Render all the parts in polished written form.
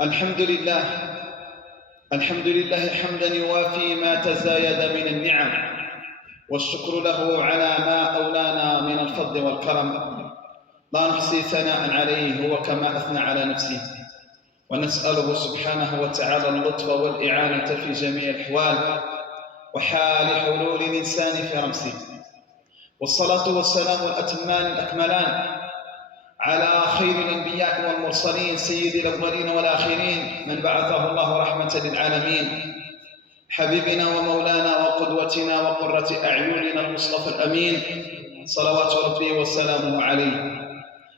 الحمد لله. الحمد لله حمدا يوافي ما تزايد من النعم، والشكر له على ما أولانا من الفضل والكرم. لا نحصي ثناء عليه هو كما أثنى على نفسه، ونسأله سبحانه وتعالى اللطف والإعانة في جميع الأحوال وحال حلول الإنسان في رمسه. والصلاة والسلام الأتمان الأكملان على خير الأنبياء والمرسلين سيد الأولين والآخرين، من بعثه الله رحمة للعالمين، حبيبنا ومولانا وقدوتنا وقرة أعيننا المصطفى الأمين، صلوات ربي وسلامه عليه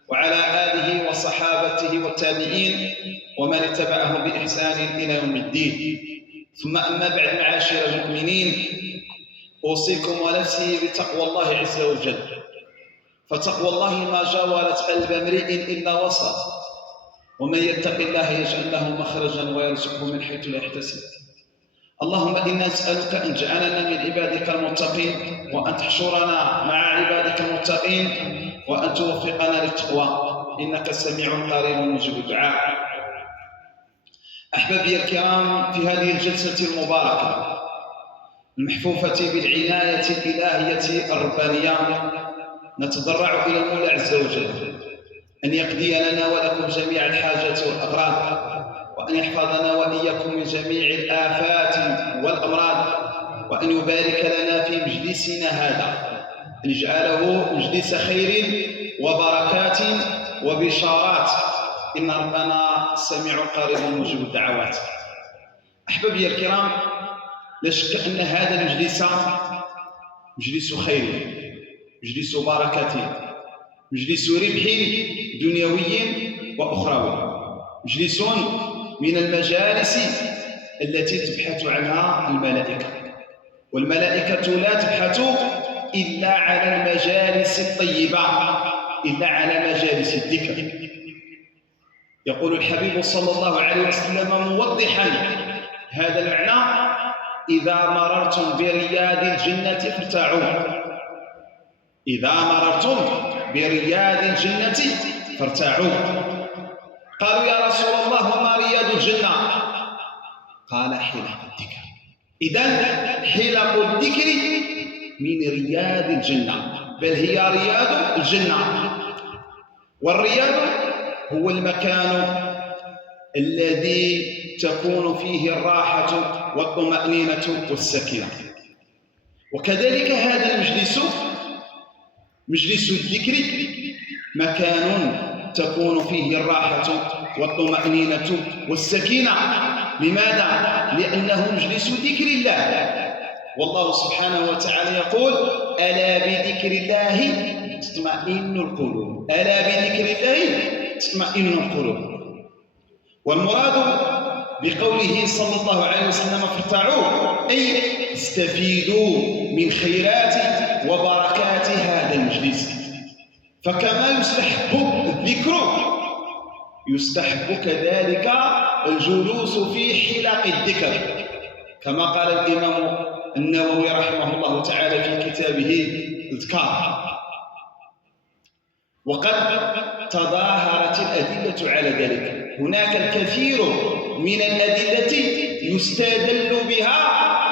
وعلى آله وصحابته والتابعين ومن اتبعهم بإحسان إلى يوم الدين. ثم أما بعد، معاشر المؤمنين، أوصيكم ونفسي بتقوى الله عز وجل، فتقوى الله ما جاورت قلب امرئ إلا وصل، ومن يتق الله يجعل له مخرجا ويرزقه من حيث لا يحتسب. اللهم إنا نسألك أن تجعلنا من عبادك المتقين، وأن تحشرنا مع عبادك المتقين، وأن توفقنا للتقوى، إنك سميع قريب مجيب الدعاء. أحبابي الكرام، في هذه الجلسة المباركة المحفوفة بالعناية الإلهية الربانية، نتضرع إلى المولى عز وجل أن يقضي لنا ولكم جميع الحاجات والأغراض، وأن يحفظنا وإياكم من جميع الآفات والأمراض، وأن يبارك لنا في مجلسنا هذا، أن يجعله مجلس خير وبركات وبشارات، إن ربنا سميع قريب مجيب الدعوات. أحبابي الكرام، لا شك أن هذا المجلس مجلس خير، مجلس بركة، مجلس ربح دنيوي وأخروي، مجلس من المجالس التي تبحث عنها الملائكة، والملائكة لا تبحث إلا على المجالس الطيبة، إلا على مجالس الذكر. يقول الحبيب صلى الله عليه وسلم موضحا هذا المعنى: إذا مررتم برياض الجنة فارتاعوا. إذا مررتم برياض الجنة فارتاعوا. قالوا يا رسول الله وما رياض الجنة؟ قال حلق الذكر. إذن حلق الذكر من رياض الجنة، بل هي رياض الجنة. والرياض هو المكان الذي تكون فيه الراحة والطمأنينة والسكينة. وكذلك هذا المجلس، مجلس الذكر، مكان تكون فيه الراحة والطمأنينة والسكينة. لماذا؟ لأنه مجلس ذكر الله، والله سبحانه وتعالى يقول: ألا بذكر الله تطمئن القلوب، ألا بذكر الله تطمئن القلوب. والمراد بقوله صلى الله عليه وسلم فارتعوا، أي استفيدوا من خيرات وبركات هذا المجلس. فكما يستحب الذكر، يستحب كذلك الجلوس في حلق الذكر، كما قال الإمام النووي رحمه الله تعالى في كتابه الأذكار. وقد تظاهرت الأدلة على ذلك، هناك الكثير من الأدلة يستدل بها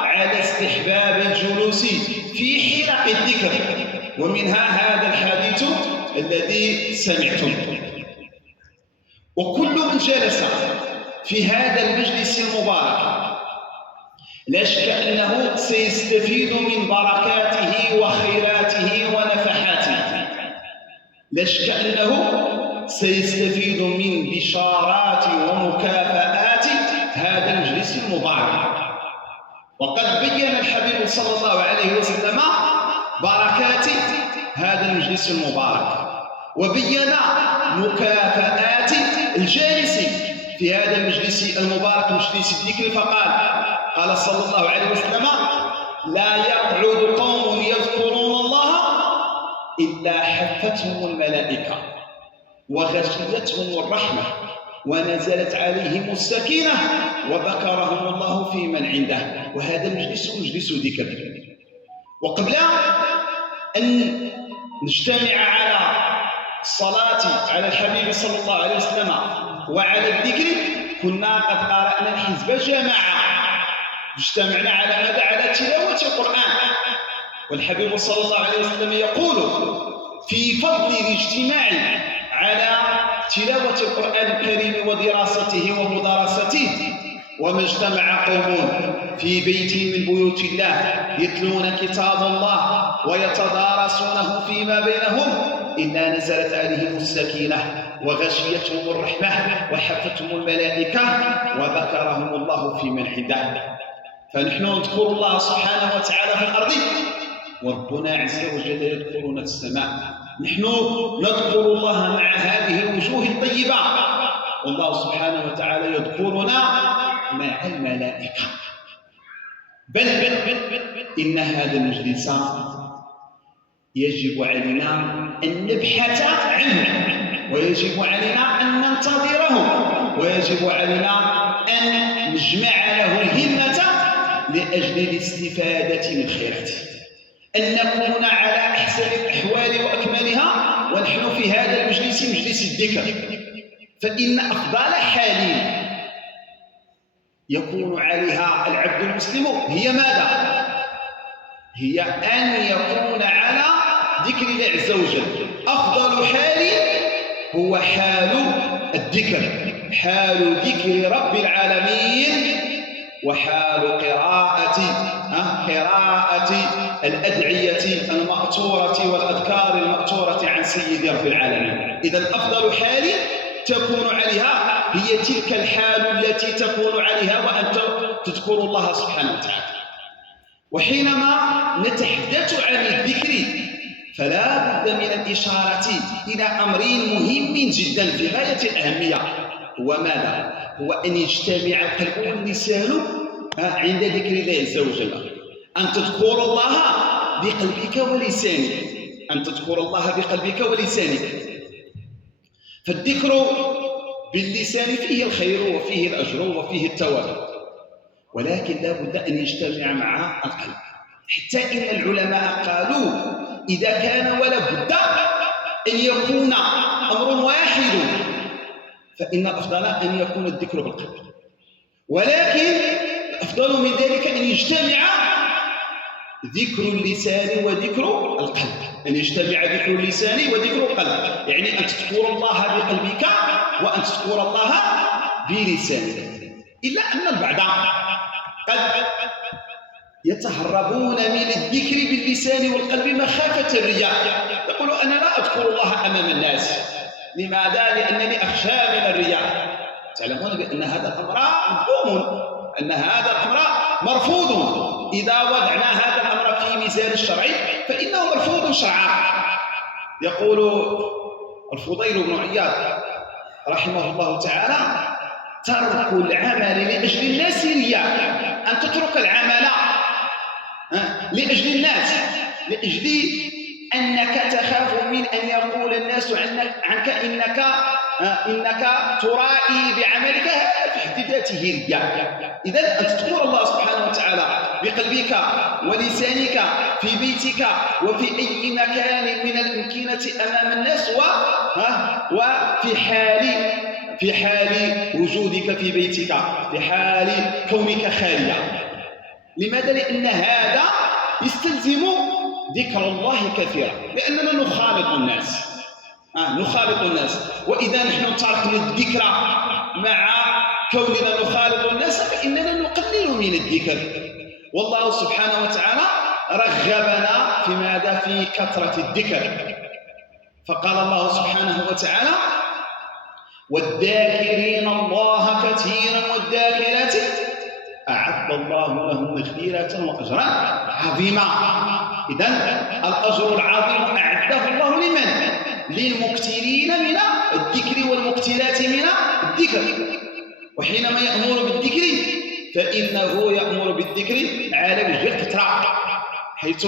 على استحباب الجلوس في حلق الذكر، ومنها هذا الحديث الذي سمعتم. وكل من جلس في هذا المجلس المبارك لا شك أنه سيستفيد من بركاته وخيراته ونفحاته، لا شك أنه سيستفيد من بشارات ومكافآت هذا المجلس المبارك. وقد بين الحبيب صلى الله عليه وسلم بركات هذا المجلس المبارك، وبين مكافآت الجالس في هذا المجلس المبارك، مجلس الذكر، فقال صلى الله عليه وسلم: لا يقعد قوم يذكرون الله إلا حفتهم الملائكة وغشيتهم الرحمة ونزلت عليهم السكينة وذكرهم الله في من عنده. وهذا المجلس مجلس ذكر. وقبل أن نجتمع على الصلاة على الحبيب صلى الله عليه وسلم وعلى الذكر، كنا قد قرأنا الحزب جماعة، اجتمعنا على ماذا؟ على تلاوة القرآن. والحبيب صلى الله عليه وسلم يقول في فضل الاجتماع على تلاوة القرآن الكريم ودراسته ومدارسته: وما اجتمع قوم في بيت من بيوت الله يتلون كتاب الله ويتدارسونه فيما بينهم إلا نزلت عليهم السكينة وغشيتهم الرحمة وحفتهم الملائكة وذكرهم الله في من عنده. فنحن نذكر الله سبحانه وتعالى في الأرض، وربنا عز وجل يذكرنا في السماء. نحن نذكر الله مع هذه الوجوه الطيبة، والله سبحانه وتعالى يذكرنا مع الملائكة. بل إن هذا المجلس يجب علينا أن نبحث عنه، ويجب علينا أن ننتظره، ويجب علينا أن نجمع له الهمة لأجل الاستفادة من خيراته، أن نكون على أحسن الأحوال وأكملها. ونحن في هذا المجلس، مجلس الذكر، فإن أفضل حال يكون عليها العبد المسلم هي ماذا؟ هي أن يكون على ذكر الله عز وجل. أفضل حال هو حال الذكر، حال ذكر رب العالمين، وحال قراءة الأدعية المأثورة والأذكار المأثورة عن سيد رب العالمين. إذن أفضل حال تكون عليها هي تلك الحال التي تكون عليها وأنت تذكر الله سبحانه وتعالى. وحينما نتحدث عن الذكر فلا بد من الإشارة إلى أمر مهم جدا في غاية الأهمية، هو ماذا؟ هو أن يجتمع القلب واللسان عند ذكر الله عز وجل. أن تذكر الله بقلبك ولسانك، أن تذكر الله بقلبك ولسانك. فالذكر باللسان فيه الخير وفيه الأجر وفيه الثواب، ولكن لا بد أن يجتمع مع القلب. حتى إن العلماء قالوا إذا كان ولا بد أن يكون أمر واحد فإن الأفضل أن يكون الذكر بالقلب، ولكن الأفضل من ذلك أن يجتمع ذكر اللسان وذكر القلب، أن يجتمع ذكر اللسان وذكر القلب، يعني أن تذكر الله بقلبك وأن تذكر الله بلسانك. إلا أن البعض قد يتهربون من الذكر باللسان والقلب مخافة الرياء، يقول أنا لا أذكر الله أمام الناس. لماذا؟ لأنني أخشى من الرياء. تعلمون بأن هذا الأمر مذموم، أن هذا الأمر مرفوض. إذا وضعنا هذا الأمر في ميزان الشرع فإنه مرفوض شرعا. يقول الفضيل بن عياض رحمه الله تعالى: ترك العمل لأجل الناس رياء. أن تترك العمل لأجل الناس، لأجل أنك تخاف من أن يقول الناس عنك إنك ترائي بعملك، هذا في حد ذاته رياء. إذن أن تذكر الله سبحانه وتعالى بقلبك ولسانك في بيتك وفي أي مكان من الأمكنة أمام الناس، وفي حال وجودك في بيتك، في حال كونك خاليا. لماذا؟ لأن هذا يستلزم ذكر الله كثيرا، لأننا نخالط الناس. وإذا نحن تركنا الذكر مع كوننا نخالط الناس فإننا نقلل من الذكر. والله سبحانه وتعالى رغبنا في ماذا؟ في كثرة الذكر. فقال الله سبحانه وتعالى: والذاكرين الله كثيرا والذاكرات أعد الله لهم مغفرة وأجرا عظيما. إذن الأجر العظيم أعده الله لمن؟ للمكثرين من الذكر والمكثرات من الذكر. وحينما يأمر بالذكر فإنه يأمر بالذكر على وجه الكثرة، حيث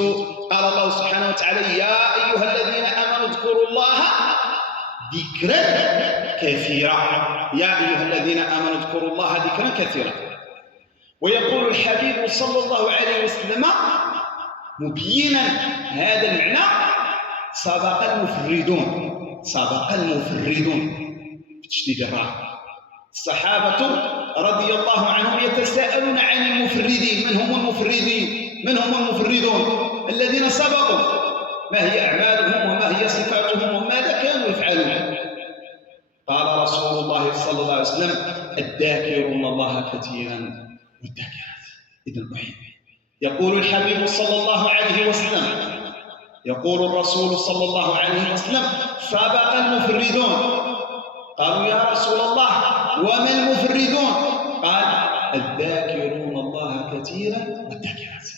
قال الله سبحانه وتعالى: يا أيها الذين آمنوا اذكروا الله ذكرا كثيرا. يا أيها الذين آمنوا اذكروا الله ذكرا كثيرا. ويقول الحبيب صلى الله عليه وسلم مبينا هذا المعنى: سبق المفردون بتشديد الراء، الصحابة رضي الله عنهم يتساءلون عن المفردين. من هم المفردين؟ من هم المفردون الذين سبقوا؟ ما هي أعمالهم وما هي صفاتهم وماذا كانوا يفعلون؟ قال رسول الله صلى الله عليه وسلم: الذاكرون الله كثيرا والذاكرات. إذن أحب. يقول الحبيب صلى الله عليه وسلم، يقول الرسول صلى الله عليه وسلم: سبق المفردون. قالوا: يا رسول الله وما المفردون؟ قال: الذاكرون الله كثيرا والذاكرات.